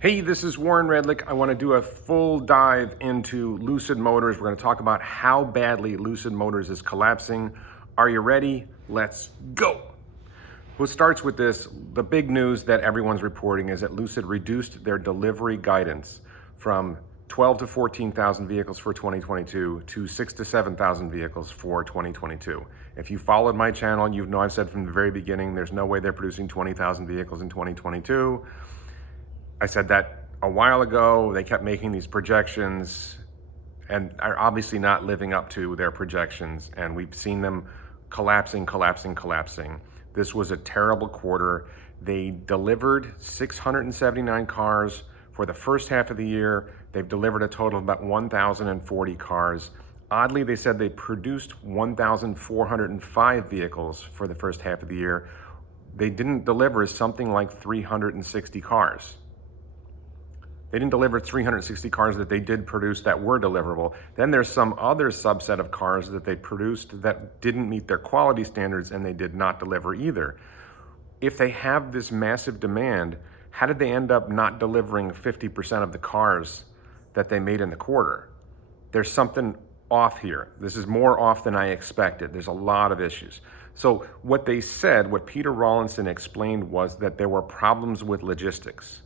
Hey, this is Warren Redlick. I want to do a full dive into Lucid Motors. We're going to talk about how badly Lucid Motors is collapsing. Are you ready? Let's go. What starts with this, the big news that everyone's reporting is that Lucid reduced their delivery guidance from 12 to 14,000 vehicles for 2022 to 6 to 7,000 vehicles for 2022. If you followed my channel, you know I've said from the very beginning, there's no way they're producing 20,000 vehicles in 2022. I said that a while ago. They kept making these projections and are obviously not living up to their projections. And we've seen them collapsing. This was a terrible quarter. They delivered 679 cars for the first half of the year. They've delivered a total of about 1,040 cars. Oddly, they said they produced 1,405 vehicles for the first half of the year. They didn't deliver something like 360 cars. They didn't deliver 360 cars that they did produce that were deliverable. Then there's some other subset of cars that they produced that didn't meet their quality standards and they did not deliver either. If they have this massive demand, how did they end up not delivering 50% of the cars that they made in the quarter? There's something off here. This is more off than I expected. There's a lot of issues. So what they said, what Peter Rawlinson explained, was that there were problems with logistics.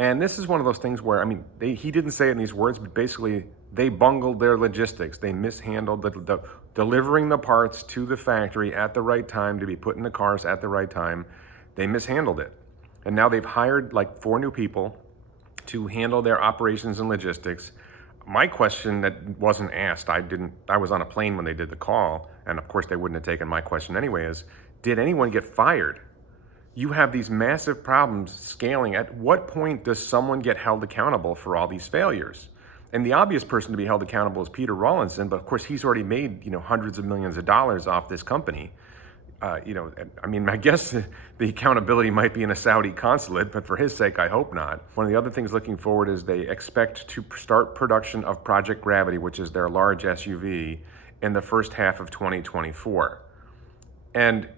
And this is one of those things where, he didn't say it in these words, but basically they bungled their logistics. They mishandled the delivering the parts to the factory at the right time to be put in the cars at the right time. They mishandled it. And now they've hired like 4 new people to handle their operations and logistics. My question that wasn't asked, I was on a plane when they did the call, and of course they wouldn't have taken my question anyway, is did anyone get fired? You have these massive problems scaling. At what point does someone get held accountable for all these failures? And the obvious person to be held accountable is Peter Rawlinson, but of course he's already made hundreds of millions of dollars off this company. I guess the accountability might be in a Saudi consulate, but for his sake, I hope not. One of the other things looking forward is they expect to start production of Project Gravity, which is their large SUV, in the first half of 2024. And,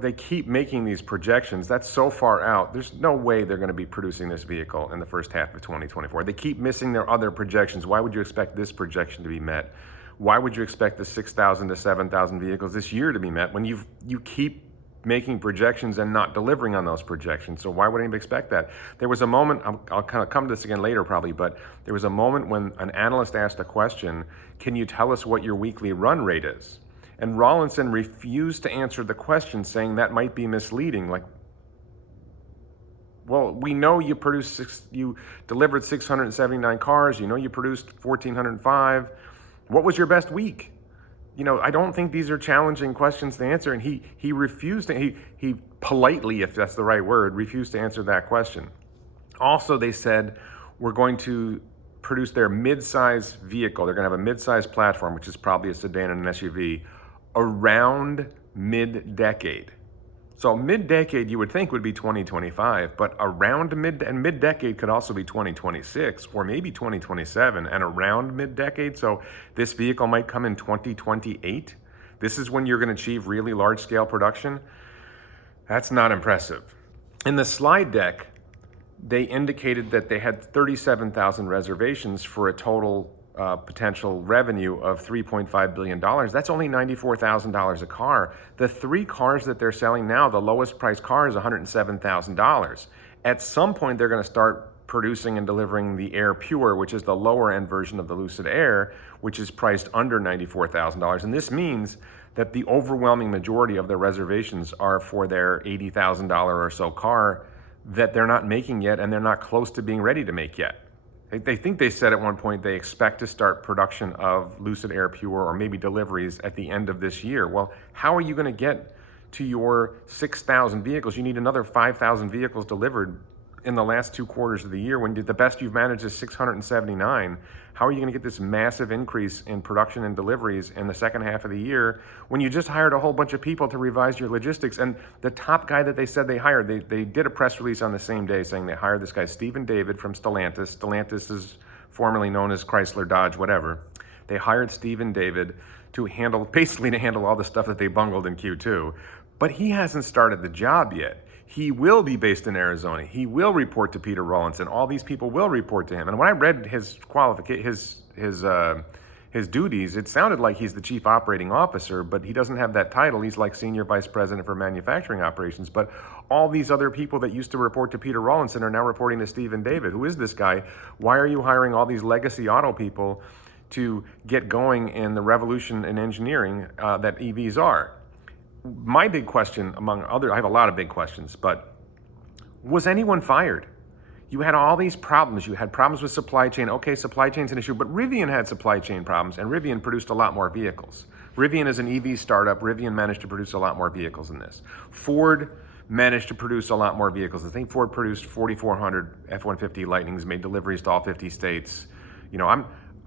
they keep making these projections. That's so far out. There's no way they're going to be producing this vehicle in the first half of 2024. They keep missing their other projections. Why would you expect this projection to be met? Why would you expect the 6,000 to 7,000 vehicles this year to be met when you keep making projections and not delivering on those projections? So why would anybody expect that? There was a moment, I'll kind of come to this again later probably, but there was a moment when an analyst asked a question, can you tell us what your weekly run rate is? And Rawlinson refused to answer the question, saying that might be misleading. Like, well, we know you delivered 679 cars. You produced 1,405. What was your best week? I don't think these are challenging questions to answer. And he refused to, he politely, if that's the right word, refused to answer that question. Also, they said, we're going to produce their mid-size vehicle. They're going to have a mid-size platform, which is probably a sedan and an SUV, around mid-decade. So mid-decade you would think would be 2025, but around mid-decade could also be 2026 or maybe 2027 and around mid-decade. So this vehicle might come in 2028. This is when you're going to achieve really large-scale production. That's not impressive. In the slide deck, they indicated that they had 37,000 reservations for a total potential revenue of $3.5 billion. That's only $94,000 a car. The 3 cars that they're selling now, the lowest priced car is $107,000. At some point, they're going to start producing and delivering the Air Pure, which is the lower end version of the Lucid Air, which is priced under $94,000. And this means that the overwhelming majority of their reservations are for their $80,000 or so car that they're not making yet, and they're not close to being ready to make yet. They think they said at one point they expect to start production of Lucid Air Pure or maybe deliveries at the end of this year. Well, how are you going to get to your 6,000 vehicles? You need another 5,000 vehicles delivered in the last 2 quarters of the year when the best you've managed is 679. How are you going to get this massive increase in production and deliveries in the second half of the year when you just hired a whole bunch of people to revise your logistics? And the top guy that they said they hired, they did a press release on the same day saying they hired this guy, Stephen David from Stellantis. Stellantis is formerly known as Chrysler, Dodge, whatever. They hired Stephen David to handle all the stuff that they bungled in Q2. But he hasn't started the job yet. He will be based in Arizona. He will report to Peter Rawlinson. All these people will report to him. And when I read his duties, it sounded like he's the chief operating officer, but he doesn't have that title. He's like senior vice president for manufacturing operations. But all these other people that used to report to Peter Rawlinson are now reporting to Stephen David. Who is this guy? Why are you hiring all these legacy auto people to get going in the revolution in engineering that EVs are? My big question, among other, I have a lot of big questions, but was anyone fired? You had all these problems. You had problems with supply chain. Okay, supply chain's an issue, but Rivian had supply chain problems, and Rivian produced a lot more vehicles. Rivian is an EV startup. Rivian managed to produce a lot more vehicles than this. Ford managed to produce a lot more vehicles. I think Ford produced 4,400 F-150 Lightnings, made deliveries to all 50 states. You know,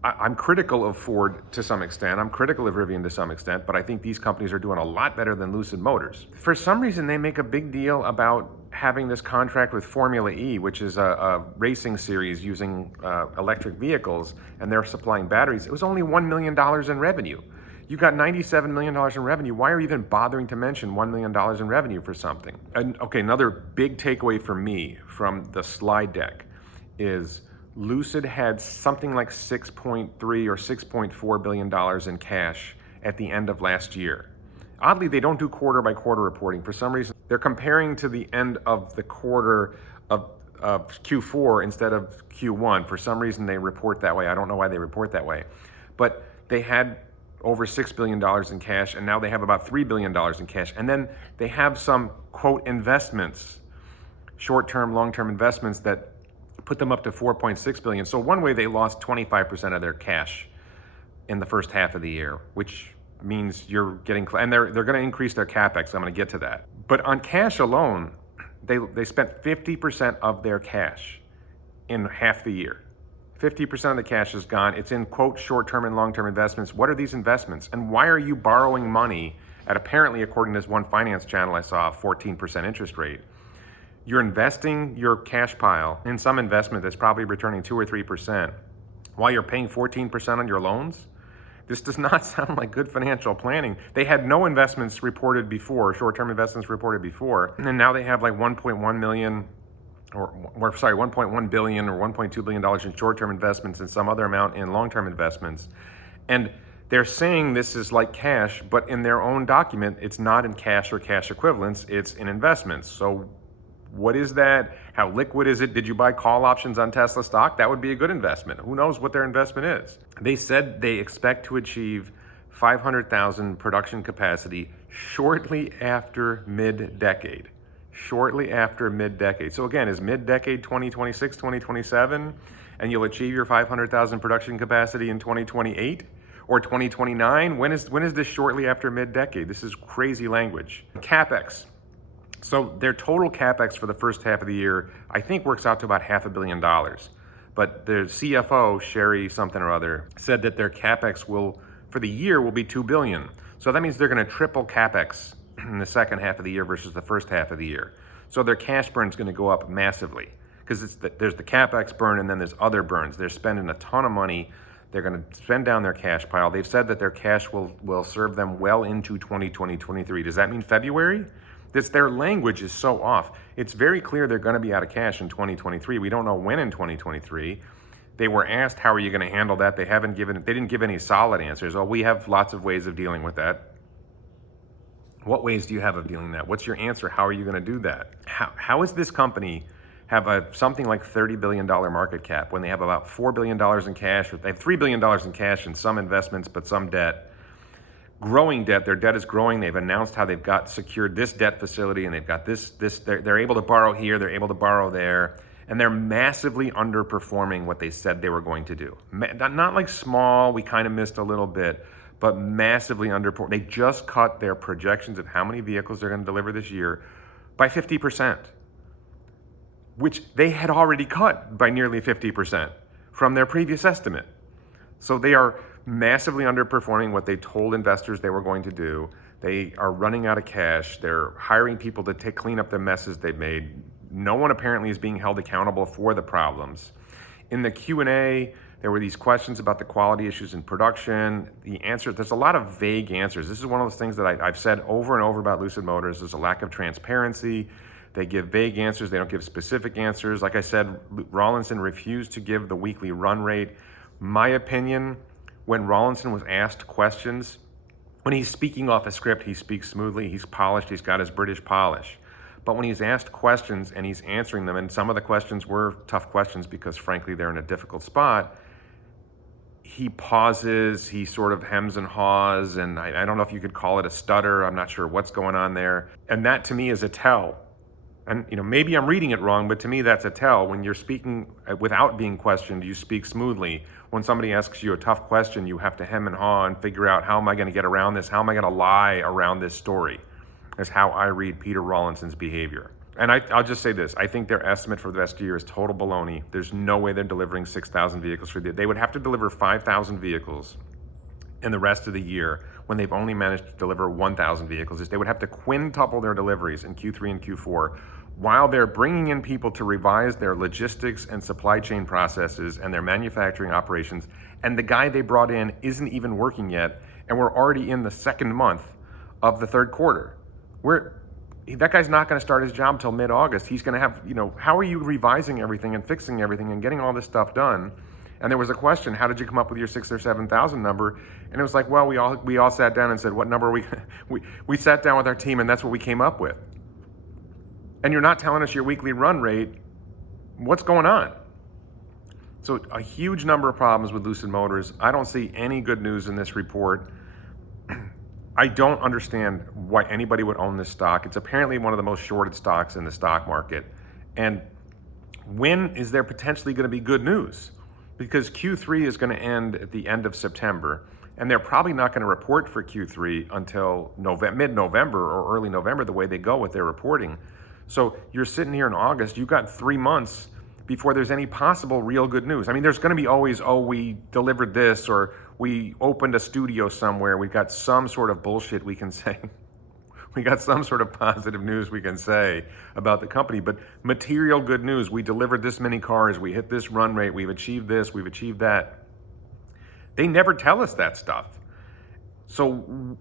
I'm critical of Ford to some extent. I'm critical of Rivian to some extent, but I think these companies are doing a lot better than Lucid Motors. For some reason, they make a big deal about having this contract with Formula E, which is a racing series using electric vehicles, and they're supplying batteries. It was only $1 million in revenue. You got $97 million in revenue. Why are you even bothering to mention $1 million in revenue for something? And okay, another big takeaway for me from the slide deck is Lucid had something like $6.3 or $6.4 billion in cash at the end of last year. Oddly, they don't do quarter by quarter reporting. For some reason, they're comparing to the end of the quarter of Q4 instead of Q1. For some reason, they report that way. I don't know why they report that way. But they had over $6 billion in cash, and now they have about $3 billion in cash. And then they have some, quote, investments, short-term, long-term investments that put them up to $4.6 billion. So one way they lost 25% of their cash in the first half of the year, which means you're getting, and they're going to increase their capex. I'm going to get to that. But on cash alone, they spent 50% of their cash in half the year. 50% of the cash is gone. It's in, quote, short-term and long-term investments. What are these investments? And why are you borrowing money at, apparently, according to this one finance channel I saw, a 14% interest rate? You're investing your cash pile in some investment that's probably returning 2 or 3% while you're paying 14% on your loans. This does not sound like good financial planning. They had no investments reported before, short-term investments reported before, and now they have like 1.1 million, or sorry, 1.1 billion or $1.2 billion in short-term investments and some other amount in long-term investments. And they're saying this is like cash, but in their own document, it's not in cash or cash equivalents, it's in investments. So what is that? How liquid is it? Did you buy call options on Tesla stock? That would be a good investment. Who knows what their investment is? They said they expect to achieve 500,000 production capacity shortly after mid-decade. Shortly after mid-decade. So again, is mid-decade 2026, 2027, and you'll achieve your 500,000 production capacity in 2028 or 2029? When is this shortly after mid-decade? This is crazy language. CapEx. So their total CapEx for the first half of the year, I think, works out to about $500 million. But their CFO, Sherry something or other, said that their CapEx for the year will be $2 billion. So that means they're going to triple CapEx in the second half of the year versus the first half of the year. So their cash burn is going to go up massively because there's the CapEx burn and then there's other burns. They're spending a ton of money. They're going to spend down their cash pile. They've said that their cash will serve them well into 2023. Does that mean February? Their language is so off. It's very clear they're going to be out of cash in 2023. We don't know when in 2023. They were asked, how are you going to handle that? They didn't give any solid answers. Oh, we have lots of ways of dealing with that. What ways do you have of dealing with that? What's your answer? How are you going to do that? How is this company have something like $30 billion market cap when they have about $4 billion in cash? Or they have $3 billion in cash and some investments, but some debt. Growing debt, their debt is growing. They've announced how they've got secured this debt facility and they've got this, they're able to borrow here, they're able to borrow there, and they're massively underperforming what they said they were going to do. Not like small, we kind of missed a little bit, but massively underperforming. They just cut their projections of how many vehicles they're going to deliver this year by 50%, which they had already cut by nearly 50% from their previous estimate. So they are massively underperforming what they told investors they were going to do. They are running out of cash. They're hiring people to clean up the messes they've made. No one apparently is being held accountable for the problems. In the Q&A, there were these questions about the quality issues in production. The answer, there's a lot of vague answers. This is one of those things that I've said over and over about Lucid Motors. There's a lack of transparency. They give vague answers. They don't give specific answers. Like I said, Rawlinson refused to give the weekly run rate. My opinion, when Rawlinson was asked questions, when he's speaking off a script, he speaks smoothly, he's polished, he's got his British polish. But when he's asked questions and he's answering them, and some of the questions were tough questions because frankly they're in a difficult spot, he pauses, he sort of hems and haws, and I don't know if you could call it a stutter. I'm not sure what's going on there. And that to me is a tell. And maybe I'm reading it wrong, but to me that's a tell. When you're speaking without being questioned, you speak smoothly. When somebody asks you a tough question, you have to hem and haw and figure out, how am I going to get around this? How am I going to lie around this story? That's how I read Peter Rawlinson's behavior. And I'll just say this. I think their estimate for the rest of the year is total baloney. There's no way they're delivering 6,000 vehicles for the year. They would have to deliver 5,000 vehicles in the rest of the year when they've only managed to deliver 1,000 vehicles. They would have to quintuple their deliveries in Q3 and Q4 while they're bringing in people to revise their logistics and supply chain processes and their manufacturing operations. And the guy they brought in isn't even working yet, and we're already in the second month of the third quarter. That guy's not going to start his job till mid-August. He's going to have, how are you revising everything and fixing everything and getting all this stuff done? And there was a question, how did you come up with your 6,000 or 7,000 number? And it was like, well, we all sat down and said, what number are we sat down with our team and that's what we came up with. And you're not telling us your weekly run rate. What's going on? So a huge number of problems with Lucid Motors. I don't see any good news in this report. I don't understand why anybody would own this stock. It's apparently one of the most shorted stocks in the stock market. And when is there potentially going to be good news? Because Q3 is going to end at the end of September, and they're probably not going to report for Q3 until mid-November or early November, the way they go with their reporting. So you're sitting here in August, you've got 3 months before there's any possible real good news. I mean, there's going to be always, we delivered this, or we opened a studio somewhere. We've got some sort of bullshit we can say. We got some sort of positive news we can say about the company, but material good news. We delivered this many cars. We hit this run rate. We've achieved this. We've achieved that. They never tell us that stuff. So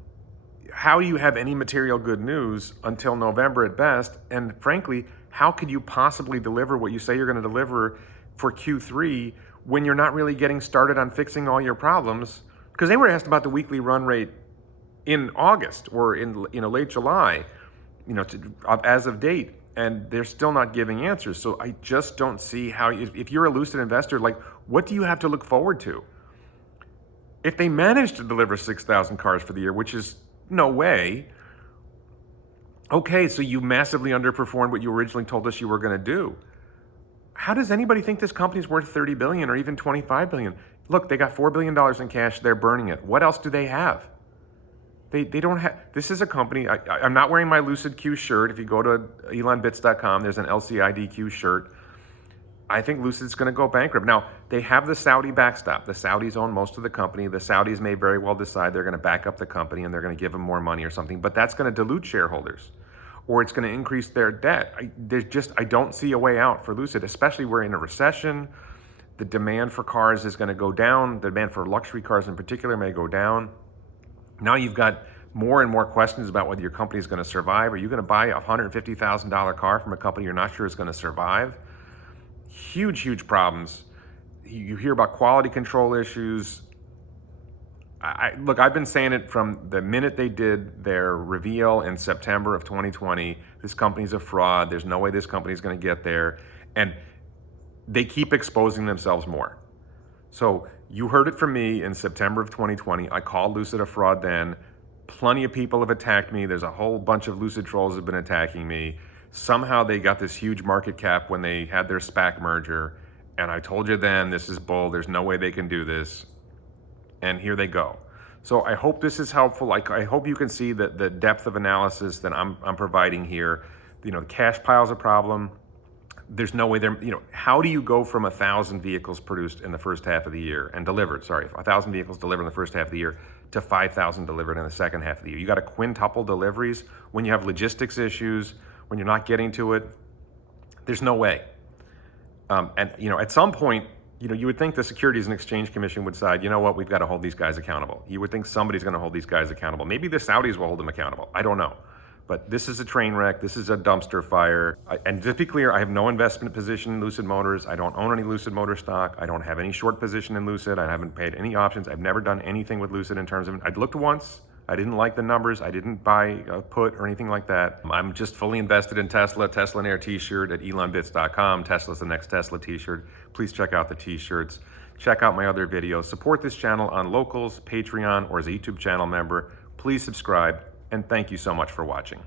how do you have any material good news until November at best? And frankly, how could you possibly deliver what you say you're going to deliver for Q3 when you're not really getting started on fixing all your problems? Because they were asked about the weekly run rate in August or in late July, as of date, and they're still not giving answers. So I just don't see how, if you're a Lucid investor, what do you have to look forward to? If they manage to deliver 6,000 cars for the year, which is no way, okay, so you massively underperformed what you originally told us you were going to do. How does anybody think this company's worth $30 billion or even $25 billion? Look, they got $4 billion in cash. They're burning it. What else do they have? They don't have. This is a company. I'm not wearing my Lucid Q shirt. If you go to elonbits.com, there's an LCID Q shirt. I think Lucid's going to go bankrupt. Now, they have the Saudi backstop. The Saudis own most of the company. The Saudis may very well decide they're going to back up the company and they're going to give them more money or something, but that's going to dilute shareholders, or it's going to increase their debt. I don't see a way out for Lucid, especially we're in a recession. The demand for cars is going to go down. The demand for luxury cars in particular may go down. Now you've got more and more questions about whether your company is going to survive. Are you going to buy a $150,000 car from a company you're not sure is going to survive? Huge problems. You hear about quality control issues. Look, I've been saying it from the minute they did their reveal in September of 2020. This company's a fraud. There's no way this company's going to get there. And they keep exposing themselves more. So you heard it from me in September of 2020. I called Lucid a fraud then. Plenty of people have attacked me. There's a whole bunch of Lucid trolls have been attacking me. Somehow they got this huge market cap when they had their SPAC merger. And I told you then, this is bull. There's no way they can do this. And here they go. So I hope this is helpful. I hope you can see that the depth of analysis that I'm providing here. The cash pile's a problem. There's no way how do you go from 1,000 vehicles produced in the first half of the year and delivered, 1,000 vehicles delivered in the first half of the year to 5,000 delivered in the second half of the year? You got to quintuple deliveries when you have logistics issues, when you're not getting to it. There's no way. At some point, you would think the Securities and Exchange Commission would decide, you know what, we've got to hold these guys accountable. You would think somebody's going to hold these guys accountable. Maybe the Saudis will hold them accountable. I don't know. But this is a train wreck. This is a dumpster fire. And just to be clear, I have no investment position in Lucid Motors. I don't own any Lucid Motor stock. I don't have any short position in Lucid. I haven't paid any options. I've never done anything with Lucid in terms of, I looked once. I didn't like the numbers. I didn't buy a put or anything like that. I'm just fully invested in Tesla. Tesla and Air t-shirt at elonbits.com. Tesla's the next Tesla t-shirt. Please check out the t-shirts. Check out my other videos. Support this channel on Locals, Patreon, or as a YouTube channel member. Please subscribe, and thank you so much for watching.